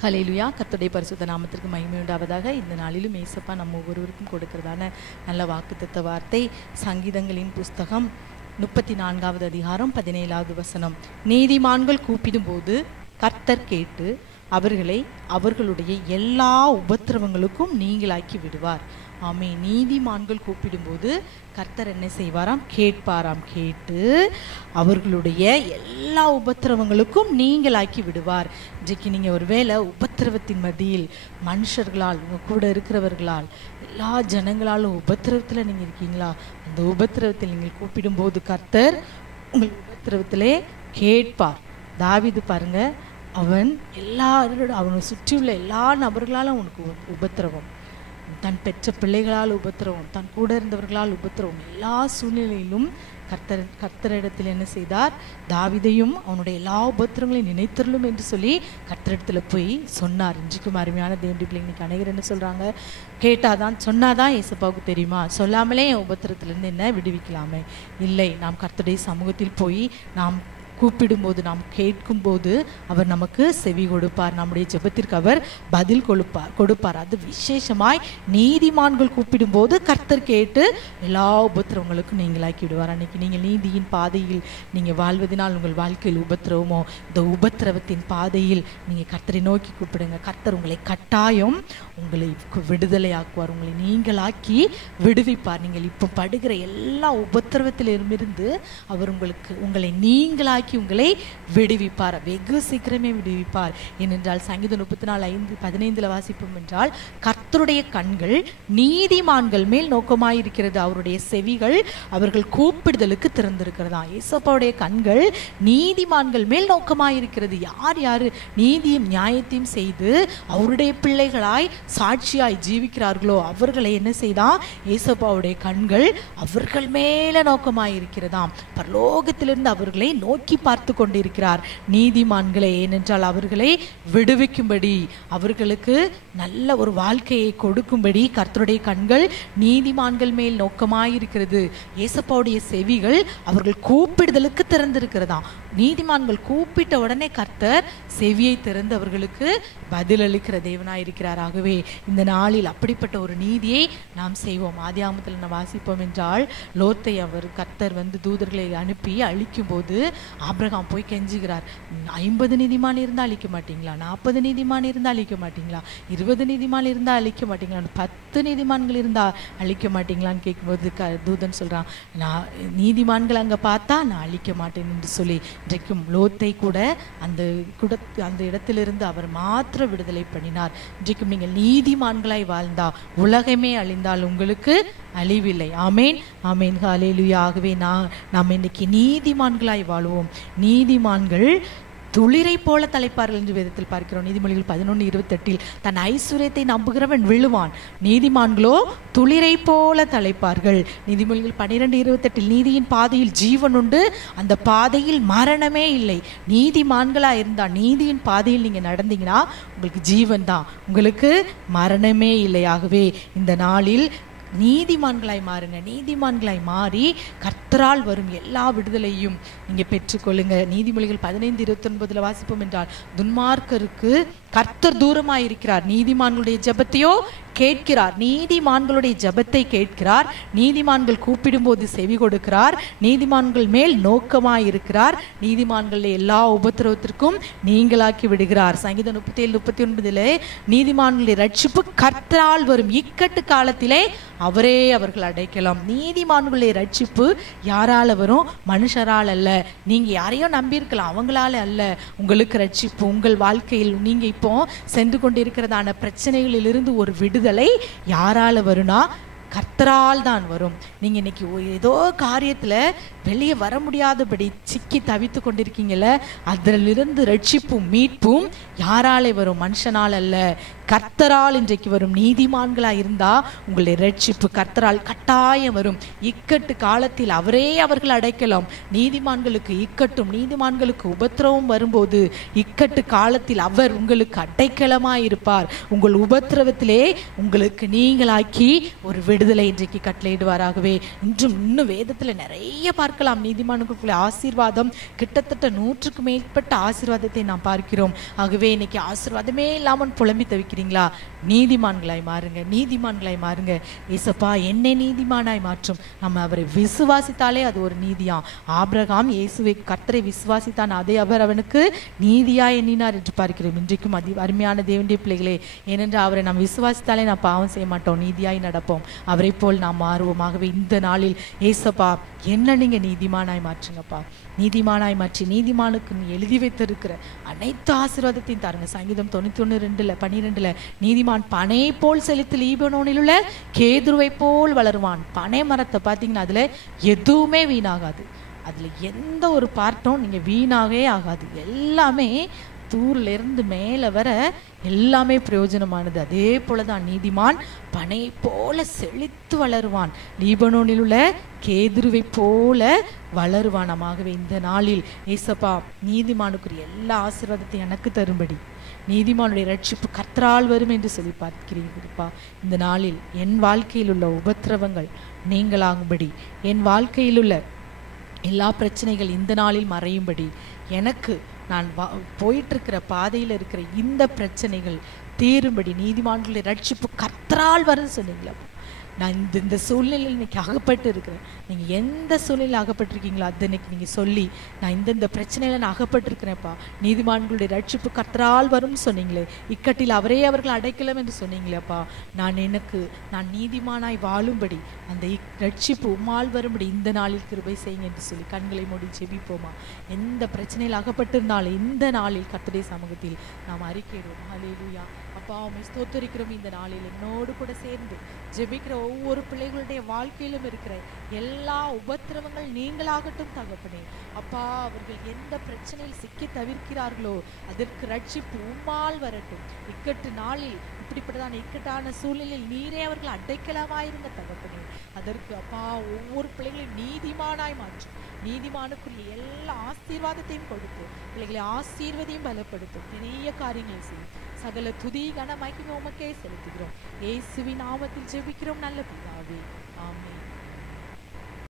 ஹல்லேலூயா. கர்த்தருடைய பரிசுத்த நாமத்திற்கு மகிமை உண்டாவதாக. இந்த நாளிலும் ஏசப்பா நம்ம ஒவ்வொருவருக்கும் கொடுக்கிறதான நல்ல வாக்குத்தத்த வார்த்தை சங்கீதங்களின் புஸ்தகம் 34வது அதிகாரம் 17வது வசனம். நீதிமான்கள் கூப்பிடும்போது கர்த்தர் கேட்டு அவர்களை அவர்களுடைய எல்லா உபத்திரவங்களுக்கும் நீங்களாக்கி விடுவார். ஆமே. நீதிமான்கள் கூப்பிடும்போது கர்த்தர் என்ன செய்வாராம்? கேட்பாராம். கேட்டு அவர்களுடைய எல்லா உபத்திரவங்களுக்கும் நீங்களாக்கி விடுவார். இன்றைக்கு நீங்கள் ஒருவேளை உபத்திரவத்தின் மத்தியில் மனுஷர்களால் உங்கள் கூட இருக்கிறவர்களால் எல்லா ஜனங்களாலும் உபத்திரவத்தில் நீங்கள் இருக்கீங்களா? அந்த உபத்திரவத்தில் நீங்கள் கூப்பிடும்போது கர்த்தர் உங்கள் உபத்திரவத்திலே கேட்பார். தாவீது பாருங்க, அவன் அவனை சுற்றியுள்ள எல்லா நபர்களாலும் அவனுக்கு உபத்திரவம், தன் பெற்ற பிள்ளைகளால் உபத்திரவம், தன் கூட இருந்தவர்களால் உபத்திரவம், எல்லா சூழ்நிலையிலும் கர்த்தரிடத்தில் என்ன செய்தார்? தாவீதையும் அவனுடைய எல்லா உபத்திரங்களையும் நினைத்தருளும் என்று சொல்லி கர்த்தரிடத்தில் போய் சொன்னார். இன்றைக்கும் அருமையான தேவனுடைய பிள்ளைங்க இன்னைக்கு அனைவரும் என்ன சொல்கிறாங்க? கேட்டாதான் சொன்னாதான் ஏசப்பாவுக்கு தெரியுமா? சொல்லாமலே என் உபத்திரத்திலிருந்து என்ன விடுவிக்கலாமே? இல்லை, நாம் கர்த்தருடைய சமூகத்தில் போய் நாம் கூப்பிடும்போது, நாம் கேட்கும்போது அவர் நமக்கு செவி கொடுப்பார். நம்முடைய ஜெபத்திற்கு அவர் பதில் கொடுப்பார். அது விசேஷமாய் நீதிமான்கள் கூப்பிடும்போது கர்த்தர் கேட்டு எல்லா உபத்திரவங்களுக்கும் நீங்களாக்கி விடுவார். அன்னைக்கு நீங்கள் நீதியின் பாதையில் நீங்கள் வாழ்வதனால் உங்கள் வாழ்க்கையில் உபத்திரவமோ, இந்த உபத்திரவத்தின் பாதையில் நீங்கள் கர்த்தரை நோக்கி கூப்பிடுங்க. கர்த்தர் உங்களை கட்டாயம் உங்களை விடுதலையாக்குவார், உங்களை நீங்களாக்கி விடுவிப்பார். நீங்கள் இப்போ படுகிற எல்லா உபத்திரவத்திலிருந்து அவர் உங்களை நீங்களாக்கி உங்களை விடுவிப்பார். வெகு சீக்கிரமே விடுவிப்பார். ஏனென்றால் சங்கீதம் 34:15 வாசிப்போம் என்றால், கர்த்தருடைய கண்கள் நீதிமான்கள் மேல் நோக்கமாயிருக்கிறது, அவருடைய செவிகள் அவர்கள் கூப்பிடுதலுக்கு திறந்திருக்கிறதா. ஏசப்பாவுடைய கண்கள் நீதிமான்கள் மேல் நோக்கமாயிருக்கிறது. யார் யாரு நீதியும் நியாயத்தையும் செய்து அவருடைய பிள்ளைகளாய் சாட்சியாய் ஜீவிக்கிறார்களோ அவர்களை என்ன செய்தா? ஏசப்பாவுடைய கண்கள் அவர்கள் மேல நோக்கமாயிருக்கிறதாம். பரலோகத்திலிருந்து அவர்களை நோக்கி பார்த்து கொண்டிருக்கிறார் நீதிமான்களே. ஏனென்றால் அவர்களை விடுவிக்கும்படி, அவர்களுக்கு நல்ல ஒரு வாழ்க்கையை கொடுக்கும்படி கர்த்தருடைய கண்கள் நீதிமான்கள் மேல் நோக்கமாயிருக்கிறது. ஏசப்பாவுடைய செவிகள் அவர்கள் கூப்பிடுதலுக்கு திறந்திருக்கிறதாம். நீதிமான்கள் கூப்பிட்ட உடனே கர்த்தர் செவியை திறந்து அவர்களுக்கு பதிலளிக்கிற தேவனாயிருக்கிறார். ஆகவே இந்த நாளில் அப்படிப்பட்ட ஒரு நீதியை நாம் செய்வோம். ஆதியாகமத்தில் நாம் வாசிப்போம் என்றால், லோத்தை கர்த்தர் தூதர்களை அனுப்பி அழிக்கும் போது ஆபிரகாம் போய் கெஞ்சுகிறார். 50 நீதிமான் இருந்தால் அழிக்க மாட்டீங்களா? 40 நீதிமான் இருந்தால் அழிக்க மாட்டீங்களா? 20 நீதிமான் இருந்தால் அழிக்க மாட்டீங்களா? 10 நீதிமான்கள் இருந்தால் அழிக்க மாட்டீங்களான்னு கேட்கும்போது தூதன் சொல்றான், நான் நீதிமான்கள் அங்கே பார்த்தா நான் அழிக்க மாட்டேன் என்று சொல்லி இன்றைக்கும் லோத்தை கூட அந்த இடத்திலிருந்து அவர் மாத்திர விடுதலை பண்ணினார். இன்றைக்கும் நீங்கள் நீதிமான்களாய் வாழ்ந்தா உலகமே அழிந்தால் உங்களுக்கு அழிவில்லை. ஆமேன், ஆமேன், ஹல்லேலூயா. ஆகவே நாம் இன்னைக்கு நீதிமான்களாய் வாழ்வோம். நீதிமான்கள் துளிரை போல தலைப்பார்கள் என்று வேதத்தில் பார்க்கிறோம். நீதிமொழிகள் 11:28 தன் ஐஸ்வர்யத்தை நம்புகிறவன் விழுவான், நீதிமான்களோ துளிரை போல தலைப்பார்கள். நீதிமொழிகள் 12:28 நீதியின் பாதையில் ஜீவன் உண்டு, அந்த பாதையில் மரணமே இல்லை. நீதிமான்களா இருந்தா நீதியின் பாதையில் நீங்க நடந்தீங்கன்னா உங்களுக்கு ஜீவன் தான், உங்களுக்கு மரணமே இல்லை. ஆகவே இந்த நாளில் நீதிமான்களாய் மாறுங்க. நீதிமான்களாய் மாறி கர்த்தரால் வரும் எல்லா விடுதலையும் நீங்க பெற்றுக்கொள்ளுங்க. நீதிமொழிகள் 15:29 வாசிப்போம் என்றால், துன்மார்க்கருக்கு கர்த்தர் தூரமாய் இருக்கிறார், நீதிமான்களுடைய ஜெபத்தையோ கேட்கிறார். நீதிமான்களுடைய ஜெபத்தை கேட்கிறார். நீதிமான்கள் கூப்பிடும்போது செவி கொடுக்கிறார். நீதிமான்கள் மேல் நோக்கமாய் இருக்கிறார். நீதிமான்களுடைய எல்லா உபத்திரவத்திற்கும் நீங்களாக்கி விடுகிறார். சங்கீதம் 37:39 நீதிமான்களுடைய ரட்சிப்பு கர்த்தரால் வரும், இக்கட்டு காலத்திலே அவரே அவர்கள் அடைக்கலாம். நீதிமான்களுடைய ரட்சிப்பு யாரால வரும்? மனுஷரால் அல்ல. நீங்க யாரையோ நம்பி இருக்கலாம், அவங்களால அல்ல. உங்களுக்கு ரட்சிப்பு உங்கள் வாழ்க்கையில் நீங்க இப்போ சென்று கொண்டிருக்கிறதான பிரச்சனைகளிலிருந்து ஒரு விடுதலை யாரால வரும்னா கர்த்தரால் தான் வரும். நீங்க இன்னைக்கு ஏதோ காரியத்துல வெளியே வர முடியாதபடி சிக்கி தவித்து கொண்டிருக்கீங்கல்ல, அதிலிருந்து ரட்சிப்பும் மீட்பும் யாராலே வரும்? மனுஷனால் அல்ல. கர்த்தரால் இன்றைக்கு வரும். நீதிமான்களாக இருந்தால் உங்களுடைய ரட்சிப்பு கர்த்தரால் கட்டாயம் வரும். இக்கட்டு காலத்தில் அவரே அவர்கள் அடைக்கலாம். நீதிமான்களுக்கு இக்கட்டும் நீதிமான்களுக்கு உபத்திரவம் வரும்போது இக்கட்டு காலத்தில் அவர் உங்களுக்கு அடைக்கலமாய் இருப்பார். உங்கள் உபத்திரவத்திலே உங்களுக்கு நீங்களாக்கி ஒரு விடுதலை இன்றைக்கு கட்டளையிடுவாராகவே. இன்னும் வேதத்தில் நிறைய பார்க்கலாம். நீதிமான்களுக்குள்ள ஆசீர்வாதம் கிட்டத்தட்ட 100க்கு மேற்பட்ட ஆசீர்வாதத்தை நாம் பார்க்கிறோம். ஆகவே இன்னைக்கு ஆசீர்வாதமே இல்லாமல் புலம்பி தவிக்கிறீங்களா? நீதிமான்களாய் மாறுங்க, நீதிமான்களாய் மாறுங்க. ஏசப்பா என்னை நீதிமானாய் மாற்றும். நம்ம அவரை விசுவாசித்தாலே அது ஒரு நீதியா. ஆபிரகாம் இயேசுவை கர்த்தரை விசுவாசித்தான், அதை அவர் அவனுக்கு நீதியா எண்ணினார் என்று பார்க்கிறோம். இன்றைக்கும் அருமையான தேவனுடைய பிள்ளைகளே, ஏனென்றால் அவரை நாம் விசுவாசித்தாலே நாம் பாவம் செய்ய மாட்டோம், நீதியாய் நடப்போம். அவரை போல் நாம் மாறுவோமாகவே இந்த நாளில் ஏசப்பா என்ன நீங்க நீதிமானாய் மாற்றுங்கப்பா. நீதிமானாய் மாற்றி நீதிமானுக்கு நீ எழுதி வைத்திருக்கிற அனைத்து ஆசீர்வாதத்தையும் தாருங்க. சங்கீதம் 91:12 நீதிமான் பனை போல் செழித்து லீபனோனில் உள்ள கேதுருவை போல் வளருவான். பனை மரத்தை பார்த்தீங்கன்னா அதுல எதுவுமே வீணாகாது. அதுல எந்த ஒரு பார்ட்டும் நீங்க வீணாகவே ஆகாது. எல்லாமே தூர்ல இருந்து மேலே வர எல்லாமே பிரயோஜனமானது. அதே போலதான் நீதிமான் பனை போல செழித்து வளருவான், லீபனோனில் உள்ள கேதுருவை போல வளருவானமாகவே இந்த நாளில் ஏசப்பா நீதிமானுக்குரிய எல்லா ஆசீர்வாதத்தையும் எனக்கு தரும்படி, நீதிமானுடைய ரட்சிப்பு கர்த்தரால் வரும் என்று சொல்லி பார்க்கிறீங்கப்பா. இந்த நாளில் என் வாழ்க்கையில் உள்ள உபத்திரவங்கள் நீங்களாகும்படி, என் வாழ்க்கையில் உள்ள எல்லா பிரச்சனைகள் இந்த நாளில் மறையும்படி, எனக்கு நான் போயிட்டு இருக்கிற பாதையில் இருக்கிற இந்த பிரச்சனைகள் தீரும்படி, நீதிமான்களுடைய ரட்சிப்பு கர்த்தரால் வரும்னு சொன்னீங்களா? நான் இந்த சூழ்நிலையில் இன்னைக்கு அகப்பட்டு இருக்கிறேன். நீங்கள் எந்த சூழ்நிலையில் அகப்பட்டிருக்கீங்களோ அது இன்னைக்கு நீங்கள் சொல்லி, நான் இந்த பிரச்சனையில் நான் அகப்பட்டிருக்கிறேன்ப்பா, நீதிமான்களுடைய ரட்சிப்பு கர்த்தரால் வரும்னு சொன்னீங்களே, இக்கட்டில் அவரே அவர்கள் அடைக்கலம் என்று சொன்னீங்களேப்பா, நான் நீதிமானாய் வாழும்படி அந்த ரட்சிப்பு உம்மால் வரும்படி இந்த நாளில் கிருபை செய்யுங்க என்று சொல்லி கண்களை மூடி ஜெபிப்போமா. எந்த பிரச்சனையில் அகப்பட்டிருந்தாலும் இந்த நாளில் கர்த்தருடைய சமூகத்தில் நாம் அறிக்கையிடுவோம். ஹல்லேலூயா. அப்பா உம்மை ஸ்தோத்திரிக்கிறோம். இந்த நாளில் என்னோடு கூட சேர்ந்து ஜெபிக்கிற ஒவ்வொரு பிள்ளைகளுடைய வாழ்க்கையிலும் இருக்கிற எல்லா உபத்திரவங்கள் நீங்களாகட்டும் தகப்பனே. அப்பா அவர்கள் எந்த பிரச்சனையில் சிக்கி தவிர்க்கிறார்களோ அதற்கு ரட்சிப்பு உம்மால் வரட்டும். இக்கட்டு நாளில் இப்படிப்பட்டதான இக்கட்டான சூழ்நிலையில் நீரே அவர்கள் அடைக்கலமாயிருங்க தகப்பனே. அதற்கு அப்பா ஒவ்வொரு பிள்ளைகளையும் நீதிமானாய் மாற்றும். நீதிமானுக்குரிய எல்லா ஆசீர்வாதத்தையும் கொடுத்து பிள்ளைகளை ஆசீர்வதியும் பலப்படுத்தும். நிறைய காரியங்களை செய்யும். சகல துதி கன மகிமை உமக்கே செலுத்துகிறோம். இயேசுவின் நாமத்தில் ஜெபிக்கிறோம் நல்ல பிதாவே. ஆமென்.